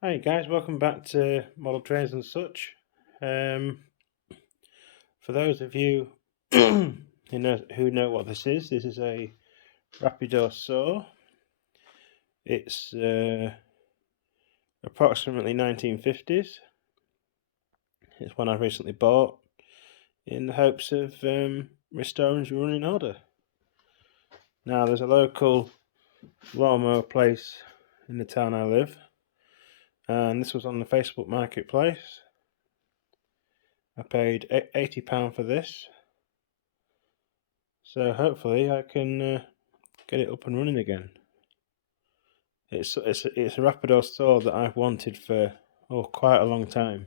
Hi guys, welcome back to Model Trains and Such. For those of you who know what this is a rapidor saw. It's approximately 1950s. It's one I recently bought in the hopes of restoring your running order. Now there's a local lawnmower place in the town I live, and this was on the Facebook marketplace. I paid £80 for this, so hopefully I can get it up and running again. It's a rapidor saw that I've wanted for quite a long time.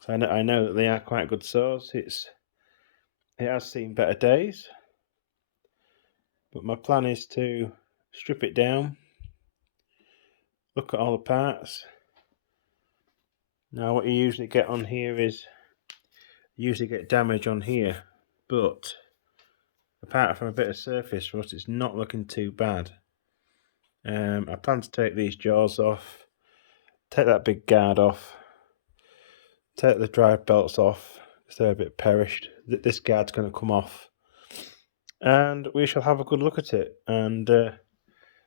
So I know that they are quite good saws. It has seen better days, but my plan is to strip it down, look at all the parts. Now what you usually get on here is you usually get damage on here, but apart from a bit of surface rust, it's not looking too bad. I plan to take these jaws off, take that big guard off, take the drive belts off because they're a bit perished. This guard's going to come off, and we shall have a good look at it and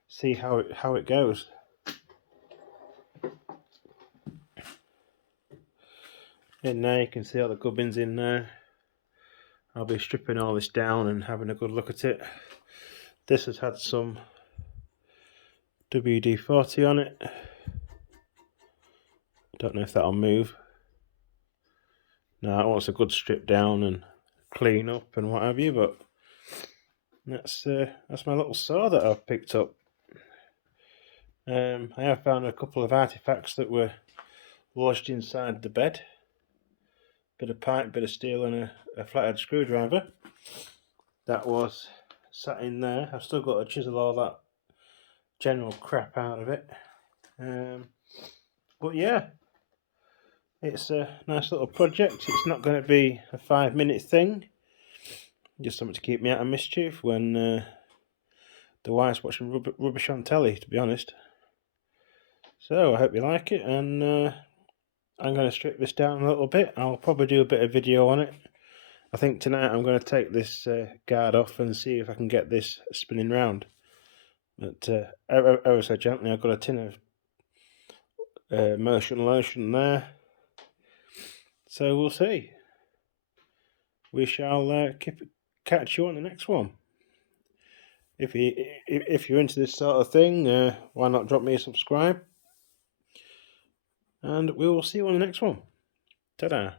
see how it goes. In there you can see all the gubbins in there. I'll be stripping all this down and having a good look at it. This has had some WD-40 on it. Don't know if that'll move. Now it wants a good strip down and clean up and what have you, but that's my little saw that I've picked up. I have found a couple of artifacts that were lodged inside the bed. Bit of pipe, bit of steel, and a flathead screwdriver that was sat in there. I've still got to chisel all that general crap out of it. But yeah, it's a nice little project. It's not going to be a 5-minute thing, just something to keep me out of mischief when the wife's watching rubbish on telly, to be honest. So I hope you like it, and I'm going to strip this down a little bit. I'll probably do a bit of video on it. I think tonight I'm going to take this guard off and see if I can get this spinning round. But ever so gently. I've got a tin of motion lotion there. So we'll see. We shall catch you on the next one. If you're into this sort of thing, why not drop me a subscribe? And we will see you on the next one. Ta-da.